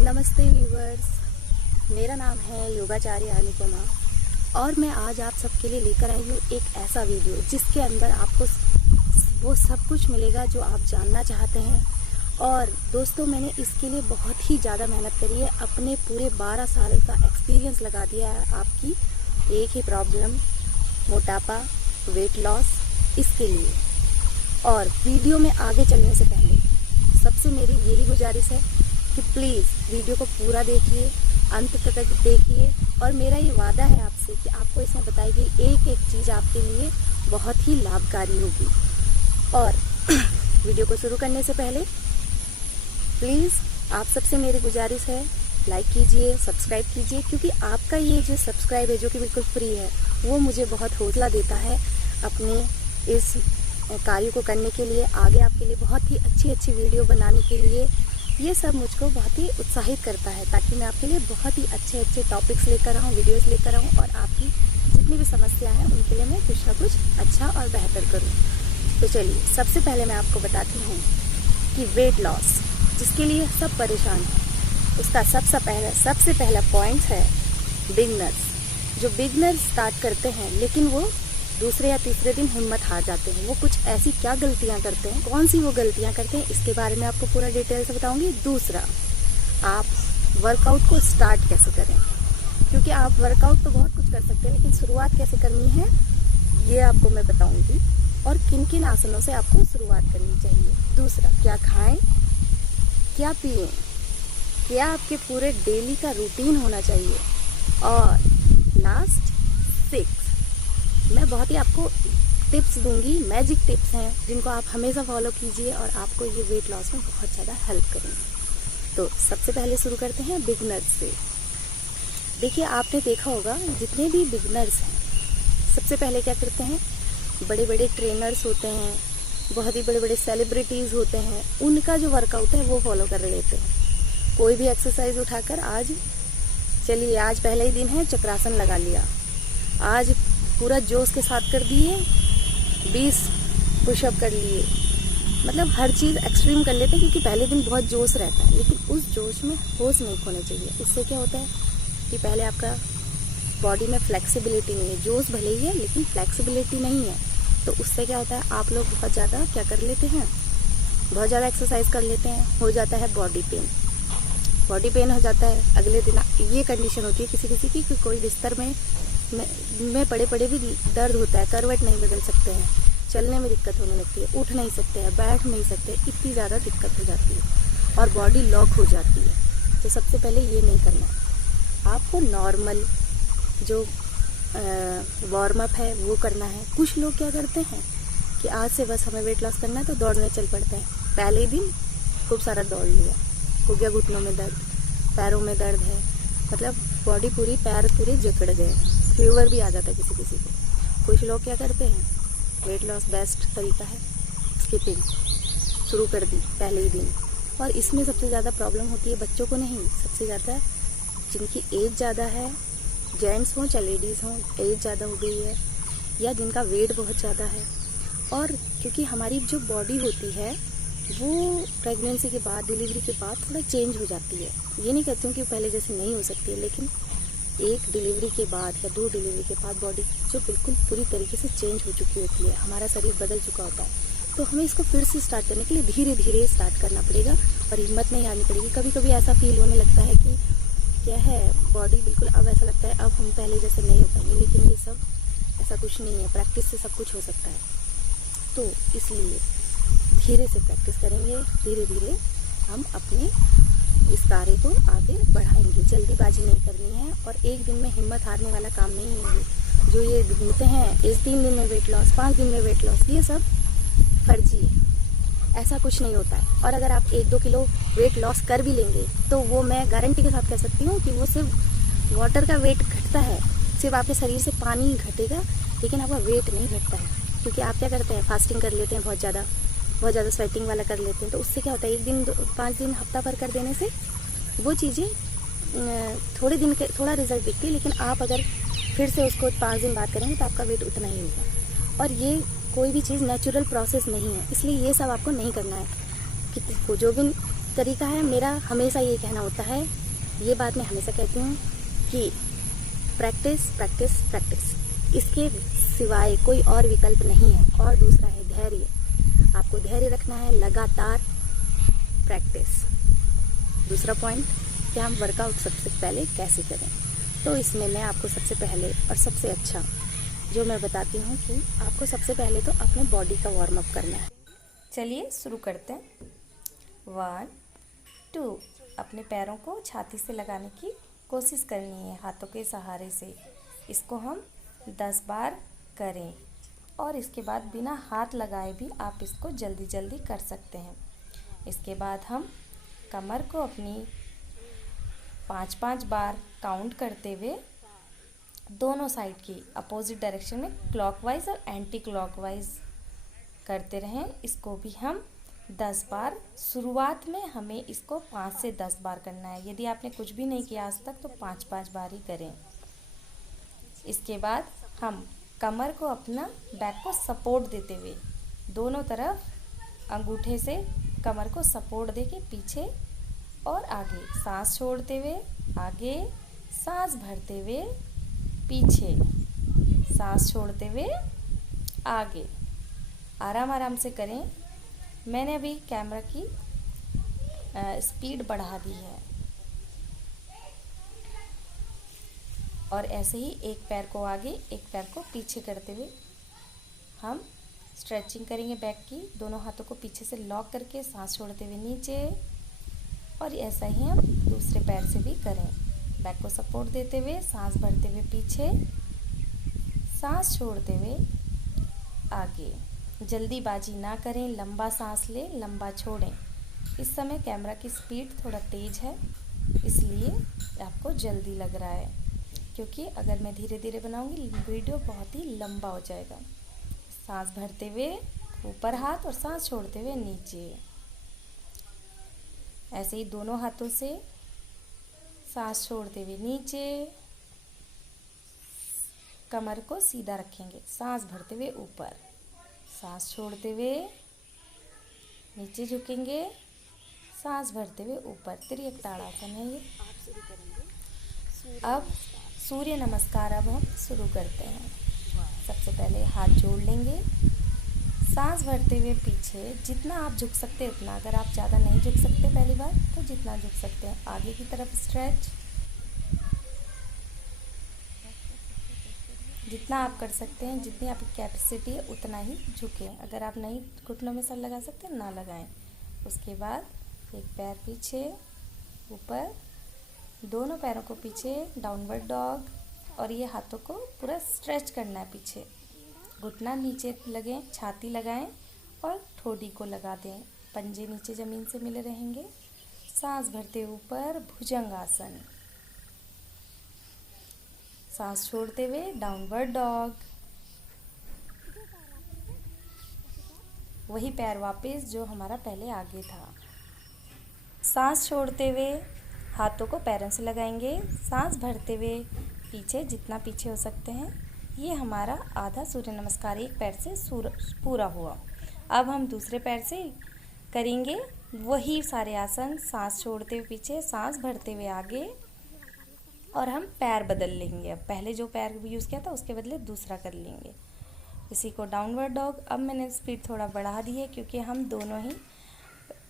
नमस्ते व्यूवर्स, मेरा नाम है योगाचार्य अनुपमा और मैं आज आप सबके लिए लेकर आई हूँ एक ऐसा वीडियो जिसके अंदर आपको वो सब कुछ मिलेगा जो आप जानना चाहते हैं। और दोस्तों, मैंने इसके लिए बहुत ही ज़्यादा मेहनत करी है, अपने पूरे 12 साल का एक्सपीरियंस लगा दिया है आपकी एक ही प्रॉब्लम, मोटापा, वेट लॉस, इसके लिए। और वीडियो में आगे चलने से पहले सबसे मेरी यही गुजारिश है कि प्लीज़ वीडियो को पूरा देखिए, अंत तक देखिए और मेरा ये वादा है आपसे कि आपको इसमें बताई गई एक एक चीज़ आपके लिए बहुत ही लाभकारी होगी। और वीडियो को शुरू करने से पहले प्लीज़ आप सबसे मेरी गुजारिश है, लाइक कीजिए, सब्सक्राइब कीजिए, क्योंकि आपका ये जो सब्सक्राइब है जो कि बिल्कुल फ्री है वो मुझे बहुत हौसला देता है अपने इस कार्य को करने के लिए, आगे आपके लिए बहुत ही अच्छी वीडियो बनाने के लिए। ये सब मुझको बहुत ही उत्साहित करता है ताकि मैं आपके लिए बहुत ही अच्छे टॉपिक्स लेकर आऊँ, वीडियोस लेकर आऊँ और आपकी जितनी भी समस्याएं हैं उनके लिए मैं कुछ ना कुछ अच्छा और बेहतर करूँ। तो चलिए, सबसे पहले मैं आपको बताती हूँ कि वेट लॉस जिसके लिए सब परेशान हैं, उसका सबसे पहला पॉइंट है बिगनर्स। जो बिगनर्स स्टार्ट करते हैं लेकिन वो दूसरे या तीसरे दिन हिम्मत हार जाते हैं। वो कुछ ऐसी क्या गलतियां करते हैं, कौन सी वो गलतियां करते हैं, इसके बारे में आपको पूरा डिटेल से बताऊंगी। दूसरा, आप वर्कआउट को स्टार्ट कैसे करें, क्योंकि आप वर्कआउट तो बहुत कुछ कर सकते हैं लेकिन शुरुआत कैसे करनी है ये आपको मैं बताऊंगी, और किन किन आसनों से आपको शुरुआत करनी चाहिए। दूसरा, क्या खाएं, क्या पिएं, क्या आपके पूरे डेली का रूटीन होना चाहिए। और लास्ट 6, मैं बहुत ही आपको टिप्स दूंगी, मैजिक टिप्स हैं जिनको आप हमेशा फॉलो कीजिए और आपको ये वेट लॉस में बहुत ज़्यादा हेल्प करेंगे। तो सबसे पहले शुरू करते हैं बिगनर्स से। देखिए, आपने देखा होगा जितने भी बिगनर्स हैं सबसे पहले क्या करते हैं, बड़े बड़े ट्रेनर्स होते हैं, बहुत ही बड़े बड़े सेलिब्रिटीज़ होते हैं, उनका जो वर्कआउट है वो फॉलो कर लेते हैं। कोई भी एक्सरसाइज उठाकर आज पहले ही दिन है चक्रासन लगा लिया, आज पूरा जोश के साथ कर दिए, 20 पुशअप कर लिए, मतलब हर चीज़ एक्सट्रीम कर लेते हैं क्योंकि पहले दिन बहुत जोश रहता है। लेकिन उस जोश में होश नहीं खोने चाहिए। उससे क्या होता है कि पहले आपका बॉडी में फ्लेक्सिबिलिटी नहीं है, जोश भले ही है लेकिन फ्लेक्सिबिलिटी नहीं है। तो उससे क्या होता है, आप लोग बहुत ज़्यादा क्या कर लेते हैं, बहुत ज़्यादा एक्सरसाइज कर लेते हैं, हो जाता है बॉडी पेन हो जाता है। अगले दिन ये कंडीशन होती है किसी की कि कोई बिस्तर में पड़े भी दर्द होता है, करवट नहीं बदल सकते हैं, चलने में दिक्कत होने लगती है, उठ नहीं सकते हैं, बैठ नहीं सकते, इतनी ज़्यादा दिक्कत हो जाती है और बॉडी लॉक हो जाती है। तो सबसे पहले ये नहीं करना है, आपको नॉर्मल जो वार्म अप है वो करना है। कुछ लोग क्या करते हैं कि आज से बस हमें वेट लॉस करना है तो दौड़ने चल पड़ते हैं। पहले दिन खूब सारा दौड़ लिया, हो गया घुटनों में दर्द, पैरों में दर्द है, मतलब पैर पूरे जकड़ गए, फीवर भी आ जाता है किसी को। कुछ लोग क्या करते हैं, वेट लॉस बेस्ट तरीका है स्किपिंग, शुरू कर दी पहले ही दिन। और इसमें सबसे ज़्यादा प्रॉब्लम होती है बच्चों को नहीं, सबसे ज़्यादा जिनकी एज ज़्यादा है, जेंट्स हों चाहे लेडीज़ हों, एज ज़्यादा हो गई है या जिनका वेट बहुत ज़्यादा है। और क्योंकि हमारी जो बॉडी होती है वो प्रेगनेंसी के बाद, डिलीवरी के बाद थोड़ा चेंज हो जाती है। ये नहीं कहती हूँ कि पहले जैसे नहीं हो सकती है, लेकिन एक डिलीवरी के बाद या 2 डिलीवरी के बाद बॉडी जो बिल्कुल पूरी तरीके से चेंज हो चुकी होती है, हमारा शरीर बदल चुका होता है। तो हमें इसको फिर से स्टार्ट करने के लिए धीरे धीरे स्टार्ट करना पड़ेगा और हिम्मत नहीं हारनी पड़ेगी। कभी कभी ऐसा फील होने लगता है कि क्या है, बॉडी बिल्कुल अब ऐसा लगता है अब हम पहले जैसे नहीं हो पाएंगे, लेकिन ये सब ऐसा कुछ नहीं है, प्रैक्टिस से सब कुछ हो सकता है। तो इसलिए धीरे से प्रैक्टिस करेंगे, धीरे धीरे हम अपने इस कार्य को आगे बढ़ाएंगे। जल्दीबाजी नहीं करनी है और एक दिन में हिम्मत हारने वाला काम नहीं है ये। जो ये ढूंढते हैं इस 3 दिन में वेट लॉस, 5 दिन में वेट लॉस, ये सब फर्जी है, ऐसा कुछ नहीं होता है। और अगर आप 1-2 किलो वेट लॉस कर भी लेंगे तो वो मैं गारंटी के साथ कह सकती हूँ कि वो सिर्फ वाटर का वेट घटता है, सिर्फ आपके शरीर से पानी घटेगा लेकिन आपका वेट नहीं घटता है। क्योंकि आप क्या करते हैं, फास्टिंग कर लेते हैं, बहुत ज़्यादा स्वेटिंग वाला कर लेते हैं। तो उससे क्या होता है, 1 दिन 5 दिन हफ्ता भर कर देने से वो चीज़ें थोड़ा रिजल्ट दिखती है, लेकिन आप अगर फिर से उसको 5 दिन बाद करेंगे तो आपका वेट उतना ही होगा। और ये कोई भी चीज़ नेचुरल प्रोसेस नहीं है, इसलिए ये सब आपको नहीं करना है। कि जो भी तरीका है। मेरा हमेशा ये कहना होता है, ये बात मैं हमेशा कहती हूँ कि प्रैक्टिस प्रैक्टिस प्रैक्टिस, इसके सिवाय कोई और विकल्प नहीं है। और दूसरा है धैर्य। आपको धैर्य रखना है, लगातार प्रैक्टिस। दूसरा पॉइंट कि हम वर्कआउट सबसे पहले कैसे करें, तो इसमें मैं आपको सबसे पहले और सबसे अच्छा जो मैं बताती हूँ कि आपको सबसे पहले तो अपने बॉडी का वार्म अप करना है। चलिए शुरू करते हैं। 1 2, अपने पैरों को छाती से लगाने की कोशिश करनी है हाथों के सहारे से। इसको हम 10 बार करें और इसके बाद बिना हाथ लगाए भी आप इसको जल्दी जल्दी कर सकते हैं। इसके बाद हम कमर को अपनी 5-5 बार काउंट करते हुए दोनों साइड की अपोजिट डायरेक्शन में क्लॉकवाइज और एंटी क्लॉकवाइज करते रहें। इसको भी हम 10 बार, शुरुआत में हमें इसको 5 से 10 बार करना है। यदि आपने कुछ भी नहीं किया आज तक तो 5-5 बार ही करें। इसके बाद हम कमर को अपना बैक को सपोर्ट देते हुए दोनों तरफ अंगूठे से कमर को सपोर्ट देके पीछे और आगे, सांस छोड़ते हुए आगे, सांस भरते हुए पीछे, सांस छोड़ते हुए आगे। आराम आराम से करें। मैंने अभी कैमरा की स्पीड बढ़ा दी है। और ऐसे ही एक पैर को आगे एक पैर को पीछे करते हुए हम स्ट्रेचिंग करेंगे बैक की। दोनों हाथों को पीछे से लॉक करके सांस छोड़ते हुए नीचे, और ऐसा ही हम दूसरे पैर से भी करें। बैक को सपोर्ट देते हुए सांस भरते हुए पीछे, सांस छोड़ते हुए आगे। जल्दीबाजी ना करें, लंबा सांस लें, लंबा छोड़ें। इस समय कैमरा की स्पीड थोड़ा तेज़ है इसलिए आपको जल्दी लग रहा है, क्योंकि अगर मैं धीरे धीरे बनाऊंगी वीडियो बहुत ही लंबा हो जाएगा। सांस भरते हुए ऊपर हाथ और सांस छोड़ते हुए नीचे। ऐसे ही दोनों हाथों से सांस छोड़ते हुए नीचे, कमर को सीधा रखेंगे, सांस भरते हुए ऊपर, सांस छोड़ते हुए नीचे झुकेंगे, सांस भरते हुए ऊपर। त्रियक ताड़ासन है ये। अब सूर्य नमस्कार अब हम शुरू करते हैं। सबसे पहले हाथ जोड़ लेंगे, सांस भरते हुए पीछे, जितना आप झुक सकते हैं उतना। अगर आप ज़्यादा नहीं झुक सकते पहली बार तो जितना झुक सकते हैं आगे की तरफ स्ट्रेच, जितना आप कर सकते हैं, जितनी आपकी कैपेसिटी है उतना ही झुकें। अगर आप नहीं घुटनों में सर लगा सकते ना लगाएं। उसके बाद एक पैर पीछे ऊपर, दोनों पैरों को पीछे, डाउनवर्ड डॉग, और ये हाथों को पूरा स्ट्रेच करना है पीछे। घुटना नीचे लगें, छाती लगाएं और ठोडी को लगा दें। पंजे नीचे ज़मीन से मिले रहेंगे। सांस भरते ऊपर भुजंगासन, सांस छोड़ते हुए डाउनवर्ड डॉग। वही पैर वापस जो हमारा पहले आगे था। सांस छोड़ते हुए हाथों को पैरों से लगाएंगे, सांस भरते हुए पीछे, जितना पीछे हो सकते हैं। ये हमारा आधा सूर्य नमस्कार एक पैर से पूरा हुआ। अब हम दूसरे पैर से करेंगे वही सारे आसन। सांस छोड़ते हुए पीछे, सांस भरते हुए आगे, और हम पैर बदल लेंगे। अब पहले जो पैर यूज़ किया था उसके बदले दूसरा कर लेंगे। इसी को डाउनवर्ड डॉग। अब मैंने स्पीड थोड़ा बढ़ा दी है क्योंकि हम दोनों ही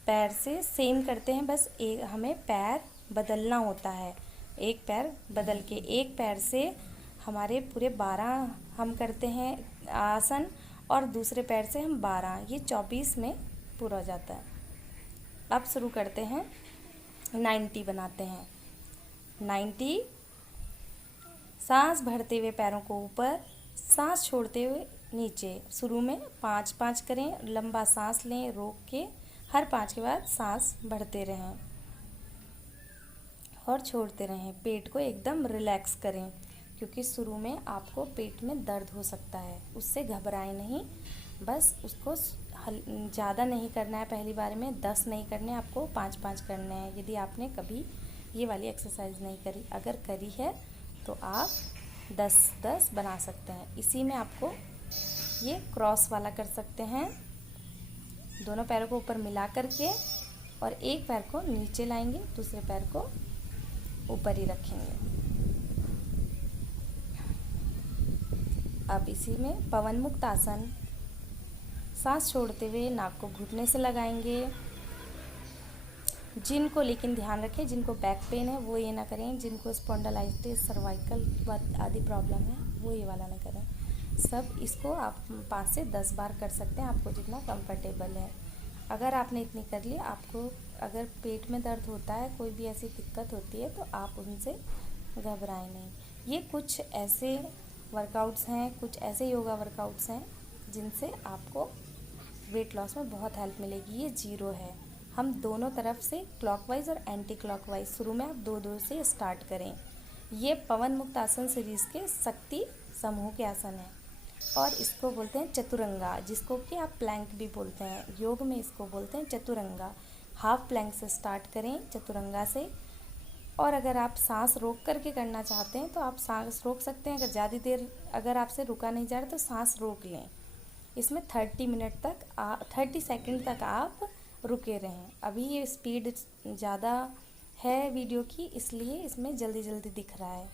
पैर से सेम करते हैं, बस एक हमें पैर बदलना होता है। एक पैर बदल के एक पैर से हमारे पूरे 12 हम करते हैं आसन, और दूसरे पैर से हम 12, ये 24 में पूरा हो जाता है। अब शुरू करते हैं, 90 बनाते हैं। 90, सांस भरते हुए पैरों को ऊपर, सांस छोड़ते हुए नीचे। शुरू में 5-5 करें, लंबा सांस लें रोक के, हर 5 के बाद सांस भरते रहें और छोड़ते रहें। पेट को एकदम रिलैक्स करें, क्योंकि शुरू में आपको पेट में दर्द हो सकता है, उससे घबराएं नहीं। बस उसको ज़्यादा नहीं करना है पहली बार में, 10 नहीं करने, आपको 5-5 करने हैं। यदि आपने कभी ये वाली एक्सरसाइज नहीं करी, अगर करी है तो आप 10-10 बना सकते हैं। इसी में आपको ये क्रॉस वाला कर सकते हैं। दोनों पैरों को ऊपर मिला करके और एक पैर को नीचे लाएंगे, दूसरे पैर को ऊपर ही रखेंगे। अब इसी में पवन मुक्त आसन, सांस छोड़ते हुए नाक को घुटने से लगाएंगे। जिनको, लेकिन ध्यान रखें, जिनको बैक पेन है वो ये ना करें, जिनको स्पॉन्डिलाइटिस, सर्वाइकल आदि प्रॉब्लम है वो ये वाला ना करें। सब इसको आप 5 से 10 बार कर सकते हैं, आपको जितना कंफर्टेबल है। अगर आपने इतनी कर ली, आपको अगर पेट में दर्द होता है, कोई भी ऐसी दिक्कत होती है, तो आप उनसे घबराएं नहीं। ये कुछ ऐसे वर्कआउट्स हैं, कुछ ऐसे योगा वर्कआउट्स हैं जिनसे आपको वेट लॉस में बहुत हेल्प मिलेगी। ये 0 है। हम दोनों तरफ से क्लॉकवाइज और एंटी क्लॉकवाइज, शुरू में आप 2-2 से स्टार्ट करें। ये पवन मुक्त आसन सीरीज़ के शक्ति समूह के आसन हैं और इसको बोलते हैं चतुरंगा, जिसको कि आप प्लैंक भी बोलते हैं। योग में इसको बोलते हैं चतुरंगा। हाफ प्लैंक से स्टार्ट करें, चतुरंगा से। और अगर आप सांस रोक करके करना चाहते हैं तो आप सांस रोक सकते हैं। अगर ज़्यादा देर अगर आपसे रुका नहीं जा रहा तो सांस रोक लें। इसमें 30 सेकंड तक आप रुके रहें। अभी ये स्पीड ज़्यादा है वीडियो की, इसलिए इसमें जल्दी जल्दी दिख रहा है,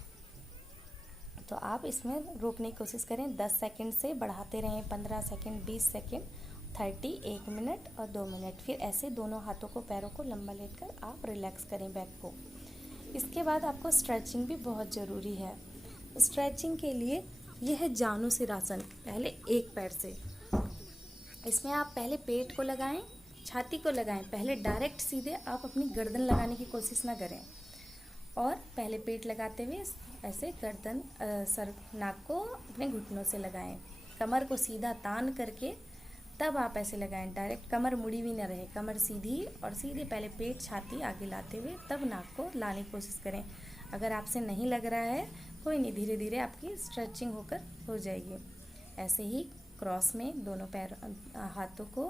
तो आप इसमें रोकने की कोशिश करें। 10 सेकंड से बढ़ाते रहें, 15 सेकंड, 20 सेकंड, 30, 1 मिनट और 2 मिनट। फिर ऐसे दोनों हाथों को, पैरों को लंबा लेटकर आप रिलैक्स करें बैक को। इसके बाद आपको स्ट्रेचिंग भी बहुत ज़रूरी है। स्ट्रेचिंग के लिए यह है जानु सिरासन। पहले एक पैर से, इसमें आप पहले पेट को लगाएं, छाती को लगाएं। पहले डायरेक्ट सीधे आप अपनी गर्दन लगाने की कोशिश ना करें, और पहले पेट लगाते हुए ऐसे गर्दन, सर, नाक को अपने घुटनों से लगाएं। कमर को सीधा तान करके तब आप ऐसे लगाएं। डायरेक्ट कमर मुड़ी भी ना रहे, कमर सीधी, और सीधे पहले पेट, छाती आगे लाते हुए तब नाक को लाने की कोशिश करें। अगर आपसे नहीं लग रहा है, कोई नहीं, धीरे धीरे आपकी स्ट्रेचिंग होकर हो जाएगी। ऐसे ही क्रॉस में दोनों पैर, हाथों को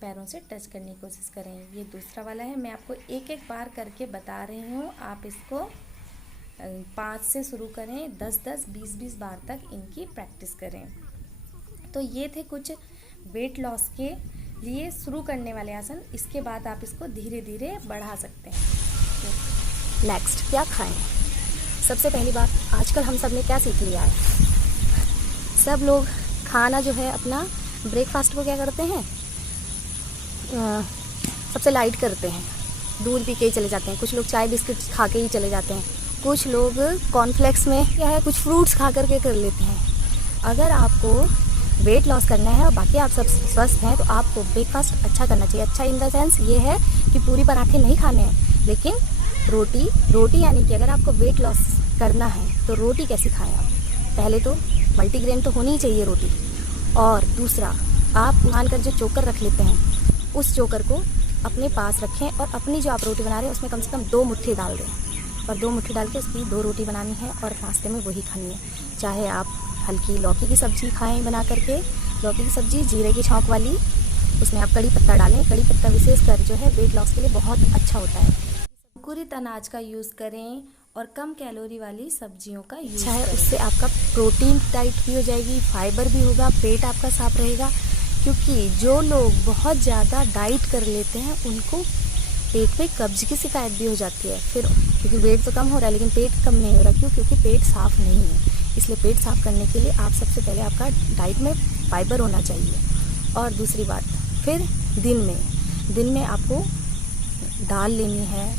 पैरों से टच करने की कोशिश करें। ये दूसरा वाला है, मैं आपको एक एक बार करके बता रही हूँ। आप इसको 5 से शुरू करें, 10-10, 20-20 बार तक इनकी प्रैक्टिस करें। तो ये थे कुछ वेट लॉस के लिए शुरू करने वाले आसन। इसके बाद आप इसको धीरे धीरे बढ़ा सकते हैं। नेक्स्ट, क्या खाएं? सबसे पहली बात, आजकल हम सब ने क्या सीख लिया है, सब लोग खाना जो है अपना ब्रेकफास्ट को क्या करते हैं, सबसे लाइट करते हैं, दूध पी के ही चले जाते हैं। कुछ लोग चाय बिस्किट खा के ही चले जाते हैं। कुछ लोग कॉर्नफ्लेक्स में क्या है, कुछ फ्रूट्स खा करके कर लेते हैं। अगर आपको वेट लॉस करना है और बाकी आप सब स्वस्थ हैं, तो आपको ब्रेकफास्ट अच्छा करना चाहिए। अच्छा इन द सेंस ये है कि पूरी पराठे नहीं खाने हैं, लेकिन रोटी यानी कि अगर आपको वेट लॉस करना है तो रोटी कैसी खाएं आप। पहले तो मल्टीग्रेन तो होनी ही चाहिए रोटी। और दूसरा, आप मान कर जो चोकर रख लेते हैं, उस चोकर को अपने पास रखें और अपनी जो आप रोटी बना रहे हैं उसमें कम से कम 2 मुट्ठी डाल दें। और 2 मुट्ठी डाल के उसकी 2 रोटी बनानी है और नाश्ते में वही खानी है। चाहे आप हल्की लौकी की सब्ज़ी खाएं बना करके, लौकी की सब्ज़ी जीरे की छौंक वाली, उसमें आप कड़ी पत्ता डालें। कड़ी पत्ता विशेषकर जो है वेट लॉस के लिए बहुत अच्छा होता है। अंकुरित अनाज का यूज़ करें और कम कैलोरी वाली सब्जियों का यूज़ करें। उससे आपका प्रोटीन डाइट भी हो जाएगी, फाइबर भी होगा, पेट आपका साफ रहेगा। क्योंकि जो लोग बहुत ज़्यादा डाइट कर लेते हैं उनको पेट में कब्ज की शिकायत भी हो जाती है। फिर क्योंकि वेट तो कम हो रहा है लेकिन पेट कम नहीं हो रहा, क्यों? क्योंकि पेट साफ़ नहीं है। इसलिए पेट साफ़ करने के लिए आप सबसे पहले आपका डाइट में फाइबर होना चाहिए। और दूसरी बात, फिर दिन में आपको दाल लेनी है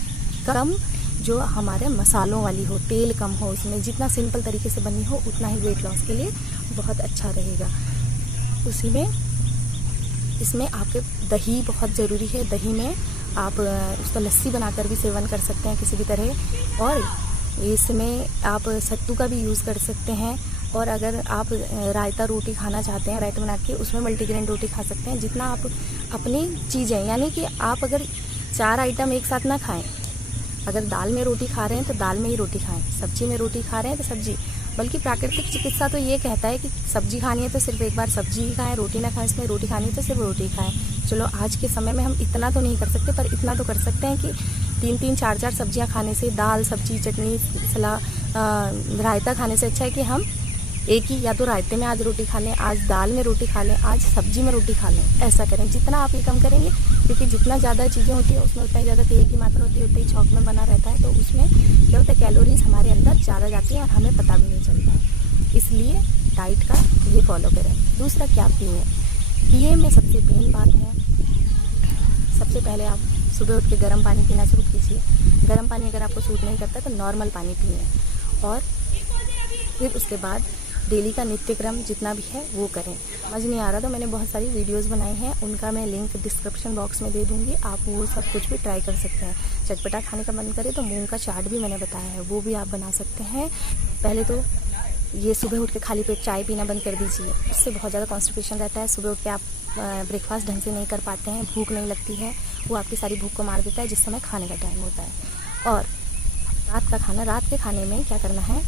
कम, जो हमारे मसालों वाली हो, तेल कम हो, उसमें जितना सिंपल तरीके से बनी हो उतना ही वेट लॉस के लिए बहुत अच्छा रहेगा। उसी में इसमें आपके दही बहुत ज़रूरी है। दही में आप उसका लस्सी बनाकर भी सेवन कर सकते हैं किसी भी तरह। और इसमें आप सत्तू का भी यूज़ कर सकते हैं। और अगर आप रायता रोटी खाना चाहते हैं, रायता बना के उसमें मल्टीग्रेन रोटी खा सकते हैं। जितना आप अपनी चीज़ें, यानी कि आप अगर 4 आइटम एक साथ ना खाएं, अगर दाल में रोटी खा रहे हैं तो दाल में ही रोटी खाएं, सब्जी में रोटी खा रहे हैं तो सब्जी। बल्कि प्राकृतिक चिकित्सा तो ये कहता है कि सब्जी खानी है तो सिर्फ एक बार सब्जी ही खाएं, रोटी ना खाएं, इसमें रोटी खानी है तो सिर्फ रोटी खाएं। चलो आज के समय में हम इतना तो नहीं कर सकते, पर इतना तो कर सकते हैं कि 3-3, 4-4 सब्जियां खाने से, दाल, सब्जी, चटनी, सलाद, रायता खाने से अच्छा है कि हम एक ही या तो रायते में आज रोटी खा लें, आज दाल में रोटी खा लें, आज सब्जी में रोटी खा लें। ऐसा करें, जितना आप ये कम करेंगे, क्योंकि जितना ज़्यादा चीज़ें होती है उसमें उतना ही ज़्यादा तेल की मात्रा होती है, उतना ही छौंक में बना रहता है, तो उसमें क्या होता है, कैलोरीज हमारे अंदर ज़्यादा जाती है और हमें पता भी नहीं चलता है। इसलिए डाइट का ये फॉलो करें। दूसरा क्या पिए, पिए में सबसे मेन बात है, सबसे पहले आप सुबह उठ के गर्म पानी पीना शुरू कीजिए। गर्म पानी अगर आपको सूट नहीं करता तो नॉर्मल पानी पिए, और फिर उसके बाद डेली का नित्य क्रम जितना भी है वो करें। समझ नहीं आ रहा तो मैंने बहुत सारी वीडियोस बनाई हैं, उनका मैं लिंक डिस्क्रिप्शन बॉक्स में दे दूँगी, आप वो सब कुछ भी ट्राई कर सकते हैं। चटपटा खाने का मन करे तो मूंग का चाट भी मैंने बताया है, वो भी आप बना सकते हैं। पहले तो ये सुबह उठ के खाली पेट चाय पीना बंद कर दीजिए, उससे बहुत ज़्यादा कॉन्स्टिपेशन रहता है। सुबह उठ के आप ब्रेकफास्ट ढंग से नहीं कर पाते हैं, भूख नहीं लगती है, वो आपकी सारी भूख को मार देता है जिस समय खाने का टाइम होता है। और रात का खाना, रात के खाने में क्या करना है,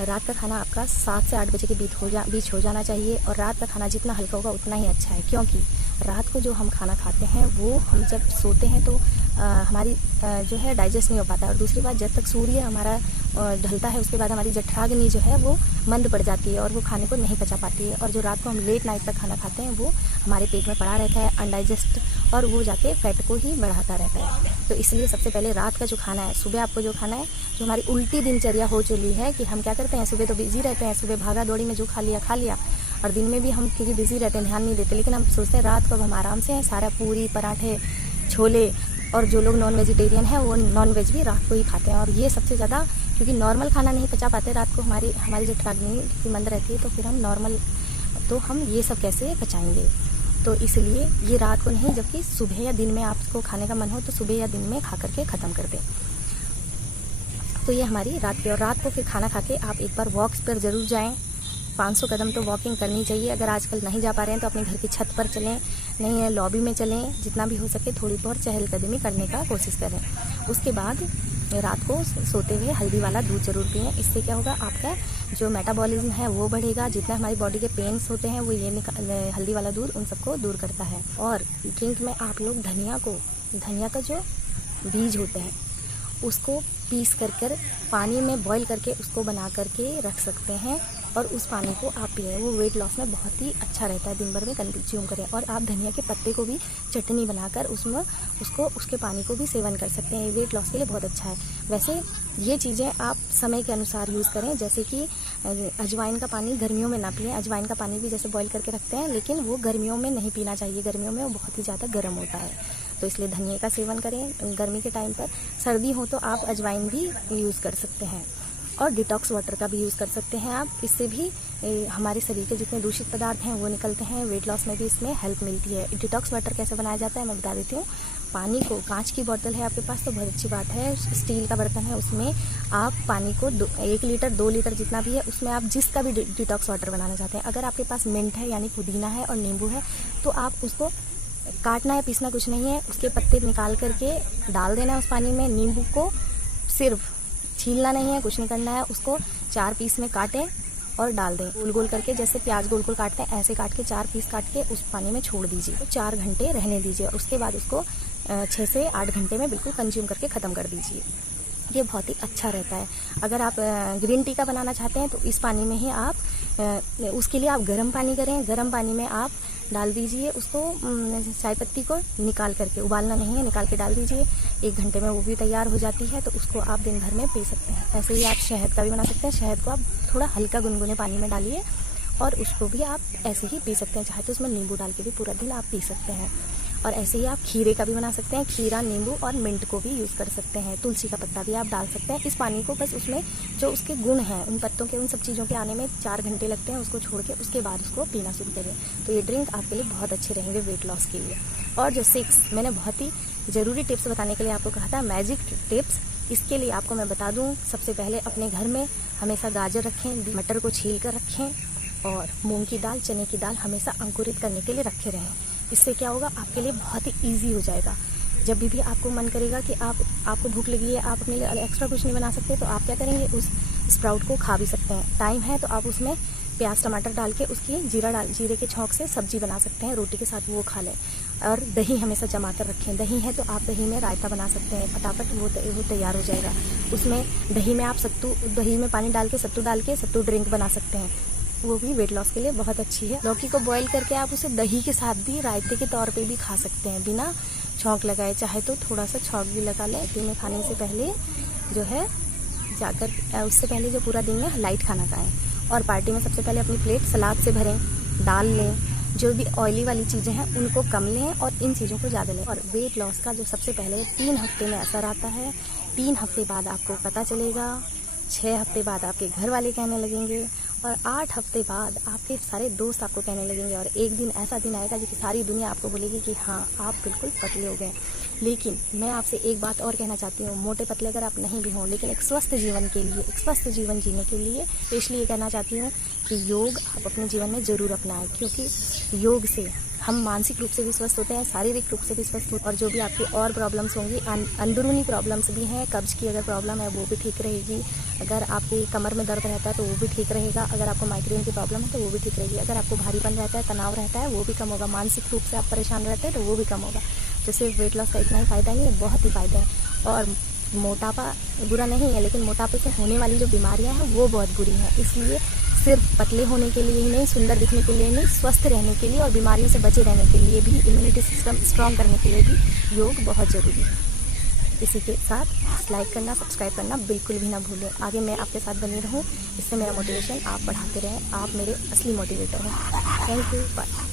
रात का खाना आपका 7 से 8 बजे के बीच हो जाना चाहिए, और रात का खाना जितना हल्का होगा उतना ही अच्छा है, क्योंकि रात को जो हम खाना खाते हैं वो हम जब सोते हैं तो हमारी जो है डाइजेस्ट नहीं हो पाता है। और दूसरी बात, जब तक सूर्य हमारा ढलता है उसके बाद हमारी जठराग्नि जो है वो मंद पड़ जाती है और वो खाने को नहीं पचा पाती है, और जो रात को हम लेट नाइट तक खाना खाते हैं वो हमारे पेट में पड़ा रहता है अनडाइजेस्ट, और वो जाके फैट को ही बढ़ाता रहता है। तो इसलिए सबसे पहले रात का जो खाना है, सुबह आपको जो खाना है, जो हमारी उल्टी दिनचर्या हो चुकी है कि हम क्या करते हैं, सुबह तो बिजी रहते हैं, सुबह भागा दौड़ी में जो खा लिया, और दिन में भी हम क्योंकि बिजी रहते हैं ध्यान नहीं देते, लेकिन हम सोचते हैं रात को हम आराम से सारा पूरी पराठे छोले, और जो लोग नॉन वेजिटेरियन है वो नॉन वेज भी रात को ही खाते हैं। और ये सबसे ज़्यादा, क्योंकि नॉर्मल खाना नहीं पचा पाते रात को, हमारी जठराग्नि मंद रहती है, तो फिर हम ये सब कैसे पचाएंगे। तो इसलिए ये रात को नहीं, जबकि सुबह या दिन में आपको खाने का मन हो तो सुबह या दिन में खा करके ख़त्म कर दें। तो ये हमारी रात की। और रात को फिर खाना खा के आप एक बार वॉक्स पर ज़रूर जाएं। 500 कदम तो वॉकिंग करनी चाहिए। अगर आजकल नहीं जा पा रहे हैं तो अपने घर की छत पर चलें, नहीं है लॉबी में चलें, जितना भी हो सके थोड़ी बहुत चहलकदमी करने का कोशिश करें। उसके बाद रात को सोते हुए हल्दी वाला दूध जरूर पिएं। इससे क्या होगा, आपका जो मेटाबॉलिज्म है वो बढ़ेगा, जितना हमारी बॉडी के पेन्स होते हैं वो ये हल्दी वाला दूध उन सबको दूर करता है। और ड्रिंक में आप लोग धनिया का जो बीज होते हैं उसको पीस कर पानी में बॉईल करके उसको बना करके रख सकते हैं, और उस पानी को आप पिएं। वो वेट लॉस में बहुत ही अच्छा रहता है, दिन भर में कंज्यूम करें। और आप धनिया के पत्ते को भी चटनी बनाकर उसके पानी को भी सेवन कर सकते हैं, वेट लॉस के लिए बहुत अच्छा है। वैसे ये चीज़ें आप समय के अनुसार यूज़ करें, जैसे कि अजवाइन का पानी गर्मियों में ना पिएं। अजवाइन का पानी भी जैसे बॉईल करके रखते हैं, लेकिन वो गर्मियों में नहीं पीना चाहिए, गर्मियों में वो बहुत ही ज़्यादा गर्म होता है। तो इसलिए धनिया का सेवन करें गर्मी के टाइम पर। सर्दी हो तो आप अजवाइन भी यूज़ कर सकते हैं, और डिटॉक्स वाटर का भी यूज़ कर सकते हैं आप। इससे भी हमारे शरीर के जितने दूषित पदार्थ हैं वो निकलते हैं, वेट लॉस में भी इसमें हेल्प मिलती है। डिटॉक्स वाटर कैसे बनाया जाता है मैं बता देती हूँ। पानी को, कांच की बोतल है आपके पास तो बहुत अच्छी बात है, स्टील का बर्तन है, उसमें आप पानी को 1 लीटर 2 लीटर जितना भी है उसमें आप जिसका भी डिटॉक्स वाटर बनाना चाहते हैं, अगर आपके पास मिंट है यानी पुदीना है और नींबू है तो आप उसको काटना है, पीसना कुछ नहीं है, उसके पत्ते निकाल करके डाल देना है उस पानी में। नींबू को सिर्फ छीलना नहीं है, कुछ नहीं करना है, उसको 4 पीस में काटें और डाल दें, गोल गोल करके, जैसे प्याज गोल गोल काटते हैं ऐसे काट के 4 पीस काट के उस पानी में छोड़ दीजिए, तो 4 घंटे रहने दीजिए। और उसके बाद उसको 6 से 8 घंटे में बिल्कुल कंज्यूम करके ख़त्म कर दीजिए। ये बहुत ही अच्छा रहता है। अगर आप ग्रीन टी का बनाना चाहते हैं तो इस पानी में ही आप उसके लिए आप गर्म पानी करें, गर्म पानी में आप डाल दीजिए उसको, चाय पत्ती को निकाल करके, उबालना नहीं है, निकाल के डाल दीजिए। 1 घंटे में वो भी तैयार हो जाती है, तो उसको आप दिन भर में पी सकते हैं। ऐसे ही आप शहद का भी बना सकते हैं। शहद को आप थोड़ा हल्का गुनगुने पानी में डालिए और उसको भी आप ऐसे ही पी सकते हैं, चाहे तो उसमें नींबू डाल के भी पूरा दिन आप पी सकते हैं। और ऐसे ही आप खीरे का भी बना सकते हैं, खीरा, नींबू और मिंट को भी यूज़ कर सकते हैं। तुलसी का पत्ता भी आप डाल सकते हैं। इस पानी को बस उसमें जो उसके गुण हैं, उन पत्तों के, उन सब चीज़ों के आने में 4 घंटे लगते हैं, उसको छोड़ के उसके बाद उसको पीना शुरू करें। तो ये ड्रिंक आपके लिए बहुत अच्छे रहेंगे वेट लॉस के लिए। और जो 6 मैंने बहुत ही ज़रूरी टिप्स बताने के लिए आपको कहा था, मैजिक टिप्स, इसके लिए आपको मैं बता दूँ। सबसे पहले अपने घर में हमेशा गाजर रखें, मटर को छील कर रखें और मूंग की दाल, चने की दाल हमेशा अंकुरित करने के लिए रखे रहें। इससे क्या होगा, आपके लिए बहुत ही ईजी हो जाएगा। जब भी आपको मन करेगा कि आपको भूख लगी है, आप अपने लिए एक्स्ट्रा कुछ नहीं बना सकते, तो आप क्या करेंगे, उस स्प्राउट को खा भी सकते हैं। टाइम है तो आप उसमें प्याज टमाटर डाल के उसकी जीरे के छौंक से सब्जी बना सकते हैं, रोटी के साथ वो खा लें। और दही हमेशा जमा कर रखें। दही है तो आप दही में रायता बना सकते हैं, फटाफट वो तैयार हो जाएगा। उसमें दही में आप दही में पानी डाल के सत्तू ड्रिंक बना सकते हैं। वो भी वेट लॉस के लिए बहुत अच्छी है। लौकी को बॉईल करके आप उसे दही के साथ भी रायते के तौर पे भी खा सकते हैं, बिना छौंक लगाए। चाहे तो थोड़ा सा छौंक भी लगा लें। दिन में खाने से पहले जो है जाकर उससे पहले जो पूरा दिन में लाइट खाना खाएं। और पार्टी में सबसे पहले अपनी प्लेट सलाद से भरें, दाल लें, जो भी ऑयली वाली चीज़ें हैं उनको कम लें और इन चीज़ों को ज़्यादा लें। और वेट लॉस का जो सबसे पहले 3 हफ्ते में असर आता है, 3 हफ्ते बाद आपको पता चलेगा, 6 हफ्ते बाद आपके घर वाले कहने लगेंगे और 8 हफ्ते बाद आपके सारे दोस्त आपको कहने लगेंगे। और एक दिन ऐसा दिन आएगा जो कि सारी दुनिया आपको बोलेगी कि हाँ, आप बिल्कुल पतले हो गए। लेकिन मैं आपसे एक बात और कहना चाहती हूँ, मोटे पतले अगर आप नहीं भी हों, लेकिन एक स्वस्थ जीवन के लिए, एक स्वस्थ जीवन जीने के लिए स्पेशली ये कहना चाहती हूँ कि योग आप अपने जीवन में ज़रूर अपनाएं। क्योंकि योग से हम मानसिक रूप से भी स्वस्थ होते हैं, शारीरिक रूप से भी स्वस्थ होते हैं। और जो भी आपकी और प्रॉब्लम्स होंगी, अंदरूनी प्रॉब्लम्स भी हैं, कब्ज की अगर प्रॉब्लम है वो भी ठीक रहेगी, अगर आपकी कमर में दर्द रहता है तो वो भी ठीक रहेगा, अगर आपको माइग्रेन की प्रॉब्लम है तो वो भी ठीक रहेगी, अगर आपको भारीपन रहता है, तनाव रहता है, वो भी कम होगा, मानसिक रूप से आप परेशान रहते हैं तो वो भी कम होगा। तो सिर्फ वेट लॉस का इतना ही फ़ायदा नहीं है, बहुत ही फ़ायदे हैं। और मोटापा बुरा नहीं है, लेकिन मोटापे से होने वाली जो बीमारियां हैं वो बहुत बुरी हैं। इसलिए सिर्फ पतले होने के लिए ही नहीं, सुंदर दिखने के लिए नहीं, स्वस्थ रहने के लिए और बीमारियों से बचे रहने के लिए भी, इम्यूनिटी सिस्टम स्ट्रॉन्ग करने के लिए भी योग बहुत ज़रूरी है। इसी के साथ लाइक करना, सब्सक्राइब करना बिल्कुल भी ना भूलें। आगे मैं आपके साथ बनी रहूँ, इससे मेरा मोटिवेशन आप बढ़ाते रहें। आप मेरे असली मोटिवेटर हैं। Thank you, bye.